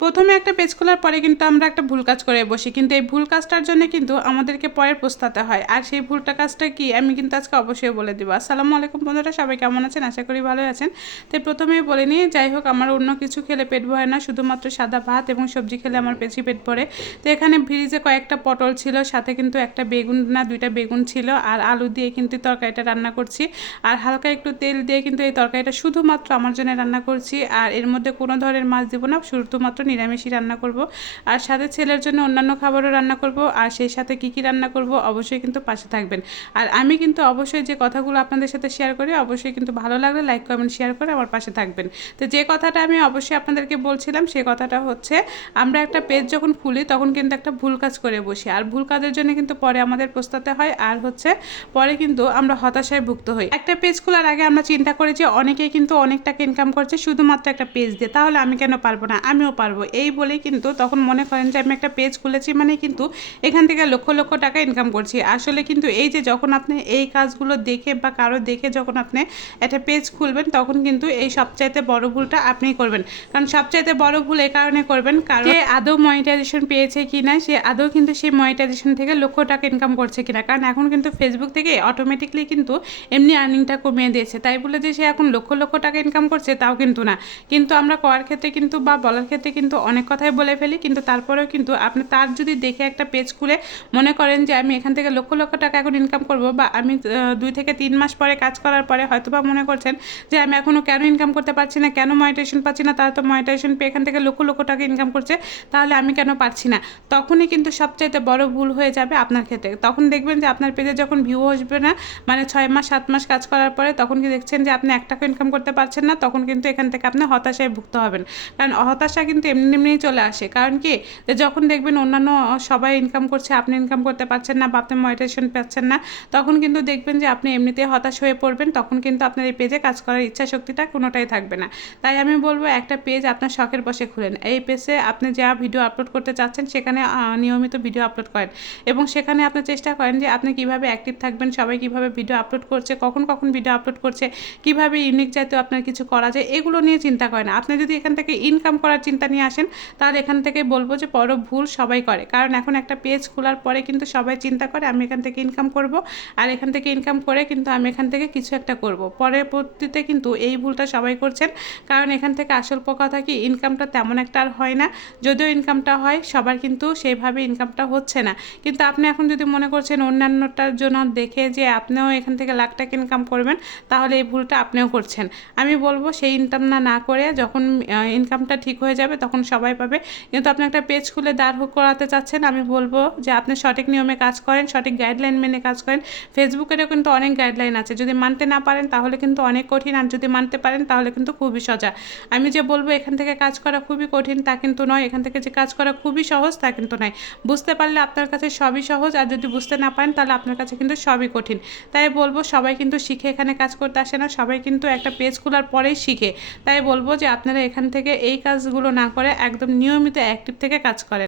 প্রথমে একটা পেজ খোলার পরে কিন্তু আমরা একটা ভুল কাজ করে বসি, কিন্তু এই ভুল কাজটার জন্য কিন্তু আমাদেরকে পরে পস্তাতে হয়। আর সেই ভুলটা কাজটা কি আমি কিন্তু আজকে অবশ্যই বলে দেবো। আসসালামু আলাইকুম বন্ধুরা, সবাই কেমন আছেন? আশা করি ভালোই আছেন। তাই প্রথমেই বলে নিই, যাই হোক, আমার অন্য কিছু খেলে পেট ভরে না, শুধুমাত্র সাদা ভাত এবং সবজি খেলে আমার বেশি পেট ভরে। তো এখানে ফ্রিজে কয়েকটা পটল ছিল, সাথে কিন্তু একটা বেগুন না দুইটা বেগুন ছিল, আর আলু দিয়ে কিন্তু তরকারিটা রান্না করছি। আর হালকা একটু তেল দিয়ে কিন্তু এই তরকারিটা শুধুমাত্র আমার জন্য রান্না করছি। আর এর মধ্যে কোনো ধরনের মাছ দেবো না, শুধুমাত্র নিরামিষই রান্না করব। আর সাথে ছেলের জন্য অন্যান্য খাবারও রান্না করব। আর সেই সাথে কি কি রান্না করব অবশ্যই কিন্তু পাশে থাকবেন। আর আমি কিন্তু অবশ্যই যে কথাগুলো আপনাদের সাথে শেয়ার করি, অবশ্যই কিন্তু ভালো লাগলে লাইক কমেন্ট শেয়ার করে আমার পাশে থাকবেন। তো যে কথাটা আমি অবশ্যই আপনাদেরকে বলছিলাম, সেই কথাটা হচ্ছে, আমরা একটা পেজ যখন খুলি তখন কিন্তু একটা ভুল কাজ করে বসি। আর ভুল কাজের জন্য কিন্তু পরে আমাদের পস্তাতে হয়, আর হচ্ছে পরে কিন্তু আমরা হতাশায় ভুক্ত হই। একটা পেজ খোলার আগে আমরা চিন্তা করি যে অনেকেই কিন্তু অনেক টাকা ইনকাম করছে শুধুমাত্র একটা পেজ দিয়ে, তাহলে আমি কেন পারবো না, আমিও পারবো, এই বলেই কিন্তু তখন মনে করেন যে আমি একটা পেজ খুলেছি মানে কিন্তু এখান থেকে লক্ষ লক্ষ টাকা ইনকাম করছি। আসলে কিন্তু এই যে যখন আপনি এই কাজগুলো দেখে বা কারো দেখে যখন আপনি একটা পেজ খুলবেন, তখন কিন্তু এই সবচাইতে বড় ভুলটা আপনিই করবেন। কারণ সবচাইতে বড় ভুল এই কারণে করবেন, কারণ সে আদৌ মনিটাইজেশন পেয়েছে কিনা, সে আদৌ কিন্তু সেই মনিটাইজেশন থেকে লক্ষ টাকা ইনকাম করছে কিনা। কারণ এখন কিন্তু ফেসবুক থেকে অটোমেটিকলি কিন্তু এমনি আর্নিংটা কমিয়ে দিয়েছে, তাই বলে যে সে এখন লক্ষ লক্ষ টাকা ইনকাম করছে তাও কিন্তু না। কিন্তু আমরা করার ক্ষেত্রে কিন্তু বা বলার ক্ষেত্রে কিন্তু অনেক কথাই বলে ফেলি, কিন্তু তারপরেও কিন্তু আপনি তার যদি দেখে একটা পেজ খুলে মনে করেন যে আমি এখান থেকে লক্ষ লক্ষ টাকা এখন ইনকাম করব, বা আমি 2 থেকে 3 মাস পরে কাজ করার পরে হয়তো বা মনে করছেন যে আমি এখনও কেন ইনকাম করতে পারছি না, কেন মনিটাইজেশন পাচ্ছি না, তারা তো মনিটাইজেশন পেয়ে এখান থেকে লক্ষ লক্ষ টাকা ইনকাম করছে, তাহলে আমি কেন পারছি না। তখনই কিন্তু সবচাইতে বড় ভুল হয়ে যাবে আপনার ক্ষেত্রে। তখন দেখবেন যে আপনার পেজে যখন ভিউ আসবে না, মানে 6 মাস 7 মাস কাজ করার পরে, তখন কি দেখছেন যে আপনি 1 টাকা ইনকাম করতে পারছেন না, তখন কিন্তু এখান থেকে আপনি হতাশায় ভুক্ত হবেন। কারণ হতাশা কিন্তু এমনি এমনিই চলে আসে। কারণ কি, যে যখন দেখবেন অন্যান্য সবাই ইনকাম করছে, আপনি ইনকাম করতে পারছেন না বা আপনি মনিটাইজেশন পাচ্ছেন না, তখন কিন্তু দেখবেন যে আপনি এমনিতেই হতাশ হয়ে পড়বেন। তখন কিন্তু আপনার এই পেজে কাজ করার ইচ্ছা শক্তিটা কোনোটাই থাকবে না। তাই আমি বলবো, একটা পেজ আপনার শখের বশে খুলেন। এই পেজে আপনি যা ভিডিও আপলোড করতে চাচ্ছেন সেখানে নিয়মিত ভিডিও আপলোড করেন, এবং সেখানে আপনি চেষ্টা করেন যে আপনি কীভাবে অ্যাক্টিভ থাকবেন, সবাই কীভাবে ভিডিও আপলোড করছে, কখন কখন ভিডিও আপলোড করছে, কীভাবে ইউনিক জাতীয় আপনার কিছু করা যায়, এগুলো নিয়ে চিন্তা করেন। আপনি যদি এখান থেকে ইনকাম করার চিন্তা নিয়ে আসেন, তাহলে এখান থেকে বলবো যে বড় ভুল সবাই করে। কারণ এখন একটা পেজ খোলার পরে কিন্তু সবাই চিন্তা করে আমি এখান থেকে ইনকাম করব, আর এখান থেকে ইনকাম করে কিন্তু আমি এখান থেকে কিছু একটা করব। পরবর্তীতে কিন্তু এই ভুলটা সবাই করছেন, কারণ এখান থেকে আসল কথা কি, ইনকামটা তেমন একটা আর হয় না। যদিও ইনকামটা হয়, সবার কিন্তু সেইভাবে ইনকামটা হচ্ছে না। কিন্তু আপনি এখন যদি মনে করছেন অন্যান্যটার জন্য দেখে যে আপনিও এখান থেকে লাখ টাকা ইনকাম করবেন, তাহলে এই ভুলটা আপনিও করছেন। আমি বলবো সেই ইনকাম না করে যখন ইনকামটা ঠিক হয়ে যাবে তখন সবাই পাবে। কিন্তু আপনি একটা পেজ খুলে দাঁড় করাতে চাচ্ছেন, আমি বলবো যে আপনি সঠিক নিয়মে কাজ করেন, সঠিক গাইডলাইন মেনে কাজ করেন। ফেসবুকেরও কিন্তু অনেক গাইডলাইন আছে, যদি মানতে না পারেন তাহলে কিন্তু অনেক কঠিন, আর যদি মানতে পারেন তাহলে কিন্তু খুবই সোজা। আমি যে বলবো এখান থেকে কাজ করা খুবই কঠিন তা কিন্তু নয়, এখান থেকে যে কাজ করা খুবই সহজ তা কিন্তু নয়। বুঝতে পারলে আপনার কাছে সবই সহজ, আর যদি বুঝতে না পারেন তাহলে আপনার কাছে কিন্তু সবই কঠিন। তাই বলবো, সবাই কিন্তু শিখে এখানে কাজ করতে আসে না, সবাই কিন্তু একটা পেজ খোলার পরেই শিখে। তাই বলবো যে আপনারা এখান থেকে এই কাজগুলো না করে একদম নিয়মিত অ্যাক্টিভ থেকে কাজ করেন।